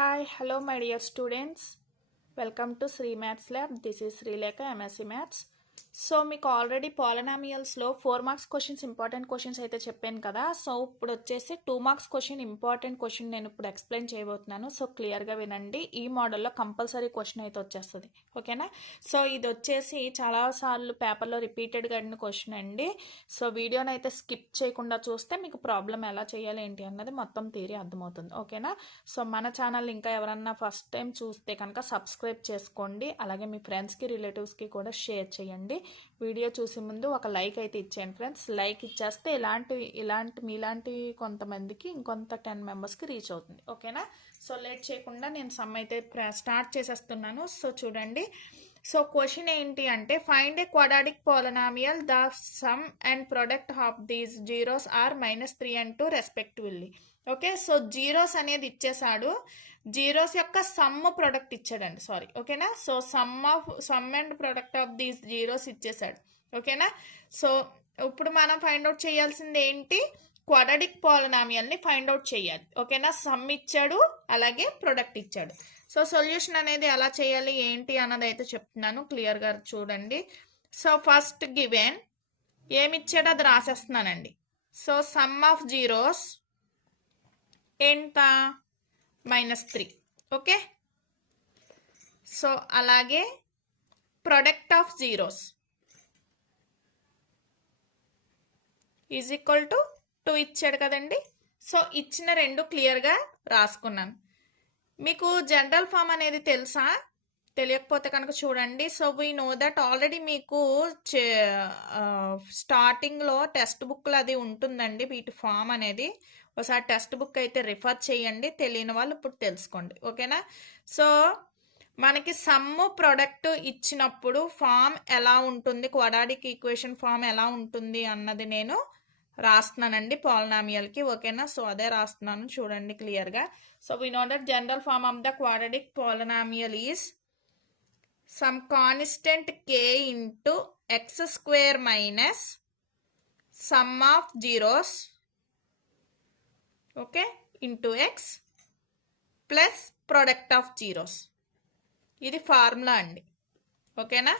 Hi, hello my dear students. Welcome to Sri Maths Lab. This is Srilekha MSc Maths. So మీకు already పాలినామియల్స్లో 4 marks questions important questions అయితే చెప్పాను కదా. So ఇప్పుడు వచ్చేసి 2 marks question important question నేను ఇప్పుడు ఎక్స్ప్లెయిన్ చేయబోతున్నాను. సో క్లియర్గా వినండి. ఈ మోడల్లో కంపల్సరీ క్వశ్చన్ అయితే వచ్చేస్తుంది, ఓకేనా. సో ఇది వచ్చేసి చాలాసార్లు పేపర్లో రిపీటెడ్గా అడిగిన క్వశ్చన్ అండి. సో వీడియోని అయితే స్కిప్ చేయకుండా చూస్తే మీకు ప్రాబ్లం ఎలా చేయాలి ఏంటి అన్నది మొత్తం థియరీ అర్థమవుతుంది, ఓకేనా. సో మన ఛానల్ ఇంకా ఎవరన్నా ఫస్ట్ టైం చూస్తే కనుక సబ్స్క్రైబ్ చేసుకోండి. అలాగే మీ ఫ్రెండ్స్కి రిలేటివ్స్కి కూడా షేర్ చేయండి. వీడియో చూసే ముందు ఒక లైక్ అయితే ఇచ్చేయండి ఫ్రెండ్స్. లైక్ ఇచ్చేస్తే మీలాంటి కొంతమందికి ఇంకొంత 10 మెంబర్స్కి రీచ్ అవుతుంది, ఓకేనా. సో లేట్ చేయకుండా నేను సమ్ అయితే స్టార్ట్ చేసేస్తున్నాను. సో చూడండి. సో క్వశ్చన్ ఏంటి అంటే find a quadratic polynomial the sum and product of these zeros are -3 and 2 respectively. Okay, so zeros అనేది ఇచ్చేసాడు. జీరోస్ యొక్క సమ్ ప్రొడక్ట్ ఇచ్చాడండి, సారీ, ఓకేనా. So sum and product of these zeros ఇచ్చేసాడు, ఓకేనా. సో ఇప్పుడు మనం ఫైండ్ అవుట్ చేయాల్సింది ఏంటి, క్వాడ్రాటిక్ పాలినామియల్ని ఫైండ్ అవుట్ చేయాలి, ఓకేనా. సమ్ ఇచ్చాడు, అలాగే ప్రొడక్ట్ ఇచ్చాడు. సో సొల్యూషన్ అనేది ఎలా చేయాలి ఏంటి అన్నది అయితే చెప్తున్నాను, క్లియర్గా చూడండి. సో ఫస్ట్ గివెన్ ఏమిచ్చాడో అది రాసేస్తున్నానండి. సో సమ్ ఆఫ్ జీరోస్ ఎంత -3, ఓకే. సో అలాగే product of zeros is equal to 2 ఇచ్చాడు కదండి. సో ఇచ్చిన రెండు క్లియర్గా రాసుకున్నాను. మీకు జనరల్ ఫామ్ అనేది తెలుసా? తెలియకపోతే కనుక చూడండి. So we know that already మీకు స్టార్టింగ్లో టెక్స్ట్ బుక్లో అది ఉంటుందండి, వీటి ఫామ్ అనేది. ఒకసారి టెక్స్ట్ బుక్ అయితే రిఫర్ చేయండి, తెలియని వాళ్ళు ఇప్పుడు తెలుసుకోండి, ఓకేనా. సో మనకి సమ్ ప్రొడక్ట్ ఇచ్చినప్పుడు ఫామ్ ఎలా ఉంటుంది, క్వాడ్రాటిక్ ఈక్వేషన్ ఫామ్ ఎలా ఉంటుంది అన్నది నేను రాస్తున్నానండి పాలినామియల్కి, ఓకేనా. సో అదే రాస్తున్నాను, చూడండి క్లియర్గా. So we know that general form of the quadratic polynomial is some constant k into x square minus sum of zeros, okay, into x plus product of zeros. ఇది ఫార్ములా అండి, ఓకేనా.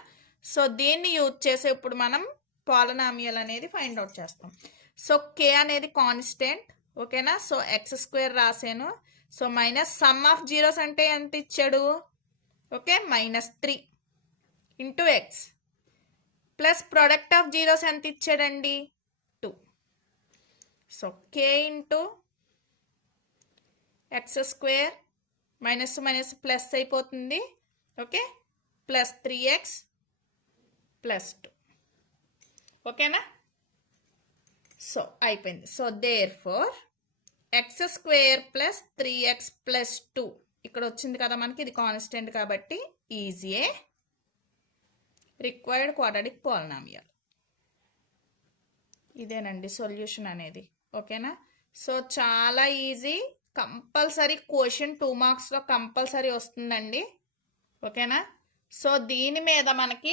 సో దీన్ని use చేసే ఇప్పుడు మనం polynomial అనేది find out చేస్తాం. So k అనేది కాన్స్టెంట్, ఓకేనా. సో ఎక్స్ స్క్వేర్ రాసాను. So minus sum of zeros అంటే ఎంత ఇచ్చాడు, okay, -3 into x plus product of zeros ఎంత ఇచ్చాడండి, 2. So k into x square minus minus plus అయిపోతుంది, ఓకే, ప్లస్ 3x ప్లస్ 2, ఓకేనా. సో అయిపోయింది. So therefore x square plus 3x plus 2 ఇక్కడ వచ్చింది కదా మనకి, ఇది కాన్స్టెంట్ కాబట్టి ఈజీయే రిక్వైర్డ్ క్వాడ్రాటిక్ పాలినామియల్. ఇదేనండి సొల్యూషన్ అనేది, ఓకేనా. సో చాలా ఈజీ, కంపల్సరీ క్వశ్చన్ 2 మార్క్స్లో కంపల్సరీ వస్తుందండి, ఓకేనా. సో దీని మీద మనకి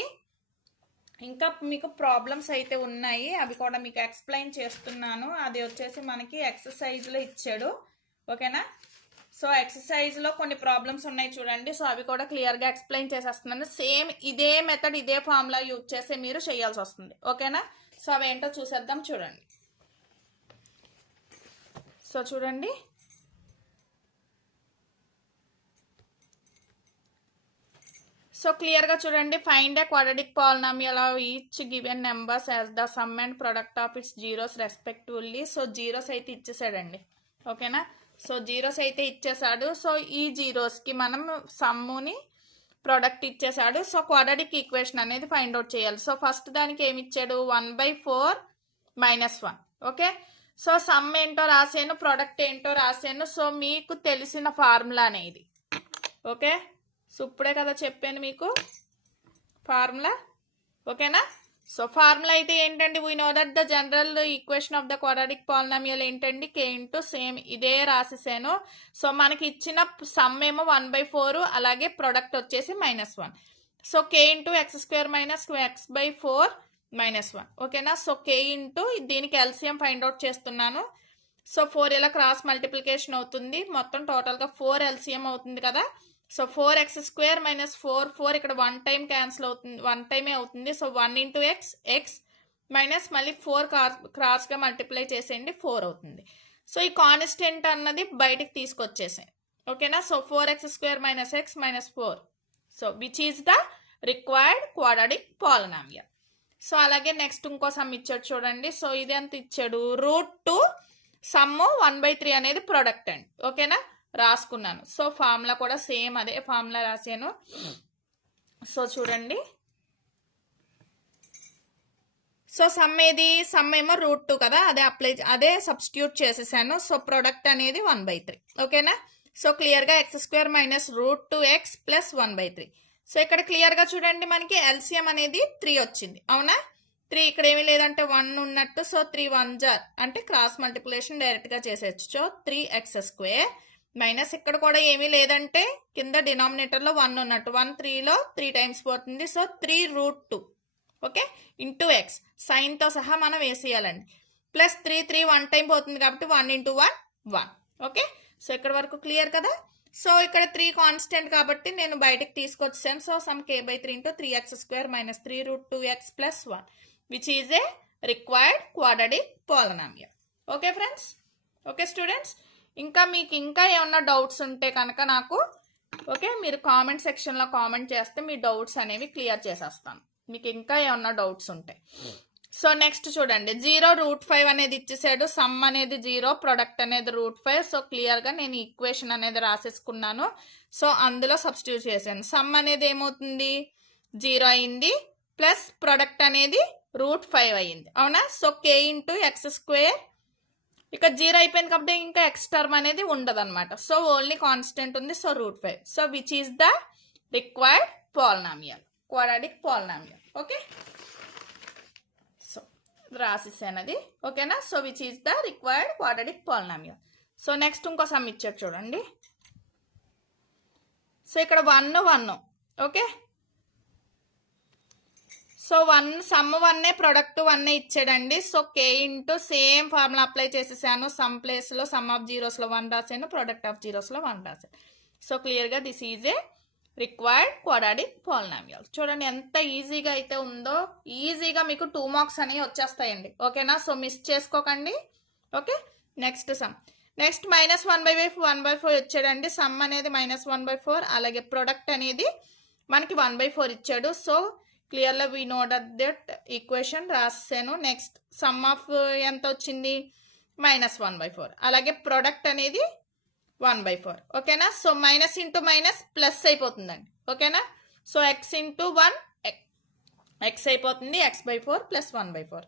ఇంకా మీకు ప్రాబ్లమ్స్ అయితే ఉన్నాయి, అవి కూడా మీకు ఎక్స్ప్లెయిన్ చేస్తున్నాను. అది వచ్చేసి మనకి ఎక్సర్సైజ్లో ఇచ్చాడు, ఓకేనా. సో ఎక్సర్సైజ్లో కొన్ని ప్రాబ్లమ్స్ ఉన్నాయి చూడండి. సో అవి కూడా క్లియర్గా ఎక్స్ప్లెయిన్ చేసేస్తున్నాను. సేమ్ ఇదే మెథడ్ ఇదే ఫార్ములా యూజ్ చేసి మీరు చేయాల్సి వస్తుంది, ఓకేనా. సో అవేంటో చూసేద్దాం, చూడండి. సో చూడండి. సో క్లియర్గా చూడండి. Find a quadratic polynomial of each given numbers as the sum and product of it's zeros respectively. So zeros అయితే ఇచ్చేసాడండి, ఓకేనా. సో జీరోస్ అయితే ఇచ్చేసాడు. సో ఈ జీరోస్కి మనం సమ్ముని ప్రొడక్ట్ ఇచ్చేసాడు. సో క్వాడ్రాటిక్ ఈక్వేషన్ అనేది ఫైండ్ అవుట్ చేయాలి. సో ఫస్ట్ దానికి ఏమి ఇచ్చాడు, 1/4 - 1, ఓకే. సో సమ్ ఏంటో రాసాను, ప్రొడక్ట్ ఏంటో రాసాను. సో మీకు తెలిసిన ఫార్ములా అనేది, ఓకే. సో ఇప్పుడే కదా చెప్పాను మీకు ఫార్ములా, ఓకేనా. సో ఫార్ములా అయితే ఏంటండి, we know that the general equation of the quadratic polynomial ఏంటండి, k ఇంటూ సేమ్ ఇదే రాసేసాను. సో మనకి ఇచ్చిన సమ్ ఏమో 1/4, అలాగే ప్రొడక్ట్ వచ్చేసి -1. So k into x square minus x/4 -1, ఓకేనా. సో k ఇంటూ దీనికి ఎల్సిఎం ఫైండ్ అవుట్ చేస్తున్నాను. సో 4 ఇలా క్రాస్ మల్టిప్లికేషన్ అవుతుంది, మొత్తం టోటల్గా 4 ఎల్సిఎం అవుతుంది కదా. సో 4x² మైనస్ 4 ఇక్కడ 1 టైం క్యాన్సిల్ అవుతుంది, 1 టైమే అవుతుంది. సో 1 ఇంటూ ఎక్స్ మైనస్ మళ్ళీ 4 క్రాస్గా మల్టిప్లై చేసేయండి, 4 అవుతుంది. సో ఈ కాన్స్టెంట్ అన్నది బయటికి తీసుకొచ్చేసాయి, ఓకేనా. So 4x² minus X minus 4, so which is the required quadratic polynomial. So అలాగే నెక్స్ట్ ఇంకో సమ్ ఇచ్చాడు చూడండి. సో ఇది ఎంత ఇచ్చాడు, √2 సమ్ 1/3 అనేది ప్రొడక్ట్ అండి, ఓకేనా. రాసుకున్నాను. సో ఫార్ములా కూడా సేమ్ అదే ఫార్ములా రాశాను. సో చూడండి, సో సమ్ ఏమో √2 కదా, అదే సబ్స్టిట్యూట్ చేసేసాను. సో ప్రొడక్ట్ అనేది 1/3, ఓకేనా. సో క్లియర్గా x² minus √2x plus 1/3. So ఇక్కడ క్లియర్గా చూడండి, మనకి ఎల్సిఎం అనేది 3 వచ్చింది, అవునా. 3 ఇక్కడ ఏమీ లేదంటే 1 ఉన్నట్టు. సో 3 1 జార్ అంటే క్రాస్ మల్టిప్లికేషన్ డైరెక్ట్గా చేసేయచ్చు. సో 3x² మైనస్ ఇక్కడ కూడా ఏమీ లేదంటే కింద డినామినేటర్లో 1 ఉన్నట్టు, 1 3లో 3 టైమ్స్ పోతుంది. సో 3√2, ఓకే, ఇంటూ ఎక్స్ సైన్తో సహా మనం వేసేయాలండి. ప్లస్ 3 1 టైం పోతుంది కాబట్టి 1 ఇంటూ 1 1, ఓకే. సో ఇక్కడ వరకు క్లియర్ కదా. సో ఇక్కడ 3 కాన్స్టెంట్ కాబట్టి నేను బయటకు తీసుకొచ్చాను. So some k/3 into 3x² minus 3√2x plus 1 which is a required quadratic polynomial. Okay friends, okay students. ఇంకా మీకు ఇంకా ఏమన్నా డౌట్స్ ఉంటే కనుక నాకు ఓకే మీరు కామెంట్ సెక్షన్లో కామెంట్ చేస్తే మీ డౌట్స్ అనేవి క్లియర్ చేసేస్తాను, మీకు ఇంకా ఏమన్నా డౌట్స్ ఉంటాయి. సో నెక్స్ట్ చూడండి, 0√5 అనేది ఇచ్చేసాడు, సమ్ అనేది 0, ప్రొడక్ట్ అనేది √5. సో క్లియర్గా నేను ఈక్వేషన్ అనేది రాసేసుకున్నాను. సో అందులో సబ్స్టిట్యూట్ చేశాను. సమ్ అనేది ఏమవుతుంది 0 అయింది, ప్లస్ ప్రొడక్ట్ అనేది √5 అయింది, అవునా. సో k ఇంటూ x², ఇక 0 అయిపోయింది కాబట్టి ఇంకా ఎక్స్ టర్మ్ అనేది ఉండదు అనమాట. సో ఓన్లీ కాన్స్టెంట్ ఉంది. So √5. So which is the required polynomial, quadratic polynomial, okay. So రాసిస్తాను అది, ఓకేనా. So which is the required quadratic polynomial. So next ఇంకో సమ్ ఇచ్చాడు చూడండి. సో ఇక్కడ 1 1, ఓకే. సో సమ్ 1 ప్రొడక్ట్ 1 ఇచ్చాడండి. So k into same formula apply చేసేసాను. Some ప్లేస్లో సమ్ ఆఫ్ జీరోస్లో 1 రాసాను, ప్రొడక్ట్ ఆఫ్ జీరోస్లో 1 రాసాను. సో క్లియర్గా this is a required quadratic polynomial. చూడండి ఎంత ఈజీగా అయితే ఉందో, ఈజీగా మీకు 2 మార్క్స్ అనేవి వచ్చేస్తాయండి, ఓకేనా. సో మిస్ చేసుకోకండి, ఓకే. నెక్స్ట్ సమ్, నెక్స్ట్ -1/4 ఇచ్చాడండి. సమ్ అనేది -1/4, అలాగే ప్రొడక్ట్ అనేది మనకి 1/4 ఇచ్చాడు. సో క్లియర్గా వీ నో దట్ ఈక్వేషన్ రాసాను. నెక్స్ట్ సమ్ ఆఫ్ ఎంత వచ్చింది -1/4, అలాగే ప్రొడక్ట్ అనేది 1/4, ఓకేనా. So minus into minus plus అయిపోతుందండి, ఓకేనా. సో x ఇంటూ 1 x అయిపోతుంది, x/4 ప్లస్ 1/4.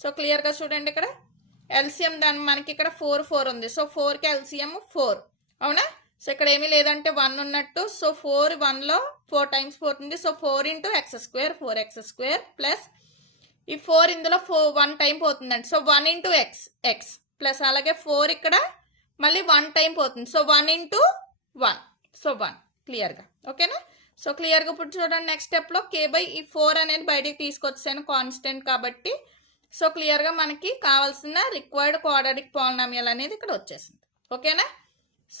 సో క్లియర్గా చూడండి, ఇక్కడ ఎల్సిఎం దాని మనకి ఇక్కడ 4 ఉంది. సో 4కి ఎల్సిఎం 4, అవునా. సో ఇక్కడ ఏమీ లేదంటే 1 ఉన్నట్టు. సో 4 1లో 4 టైమ్స్ పోతుంది. So 4 into x² 4x² plus ఈ 4 ఇందులో 1 టైం పోతుందండి. సో 1 ఇంటూ ఎక్స్ ప్లస్ అలాగే 4 ఇక్కడ మళ్ళీ 1 టైం పోతుంది. సో 1 ఇంటూ 1, సో 1 క్లియర్గా, ఓకేనా. సో క్లియర్గా ఇప్పుడు చూడండి నెక్స్ట్ స్టెప్లో ఈ 4 అనేది బయటికి తీసుకొచ్చాను కాన్స్టెంట్ కాబట్టి. సో క్లియర్గా మనకి కావాల్సిన రిక్వైర్డ్ క్వాడ్రాటిక్ పాలినామియల్ అనేది ఇక్కడ వచ్చేసింది, ఓకేనా.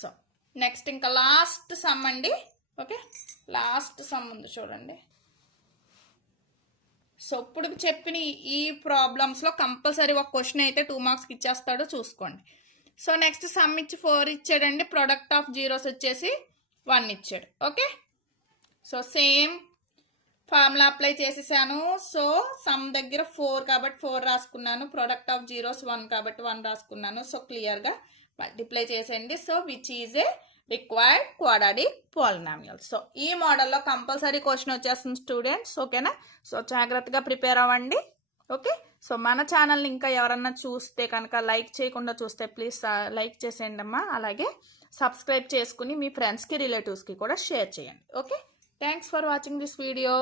సో నెక్స్ట్ ఇంకా లాస్ట్ సమ్ అండి, ఓకే. లాస్ట్ సమ్ ఉంది చూడండి. సో ఇప్పుడు చెప్పిన ఈ ప్రాబ్లమ్స్లో కంపల్సరీ ఒక క్వశ్చన్ అయితే 2 మార్క్స్కి ఇచ్చేస్తాడో చూసుకోండి. సో నెక్స్ట్ సమ్ ఇచ్చి 4 ఇచ్చాడండి, ప్రొడక్ట్ ఆఫ్ జీరోస్ వచ్చేసి 1 ఇచ్చాడు, okay. So same formula apply చేసేసాను. సో సమ్ దగ్గర 4 కాబట్టి 4 రాసుకున్నాను, ప్రొడక్ట్ ఆఫ్ జీరోస్ 1 కాబట్టి 1 రాసుకున్నాను. సో క్లియర్గా మల్టిప్లై చేసేయండి. So which is a required quadratic polynomial. So ఈ మోడల్లో కంపల్సరీ క్వశ్చన్ వచ్చేస్తుంది స్టూడెంట్స్, ఓకేనా. సో జాగ్రత్తగా ప్రిపేర్ అవ్వండి, ఓకే. సో మన ఛానల్ని ఇంకా ఎవరన్నా చూస్తే కనుక లైక్ చేయకుండా చూస్తే ప్లీజ్ లైక్ చేసేయండి అమ్మా. అలాగే సబ్స్క్రైబ్ చేసుకుని మీ ఫ్రెండ్స్కి రిలేటివ్స్కి కూడా షేర్ చేయండి, okay. Thanks for watching this video.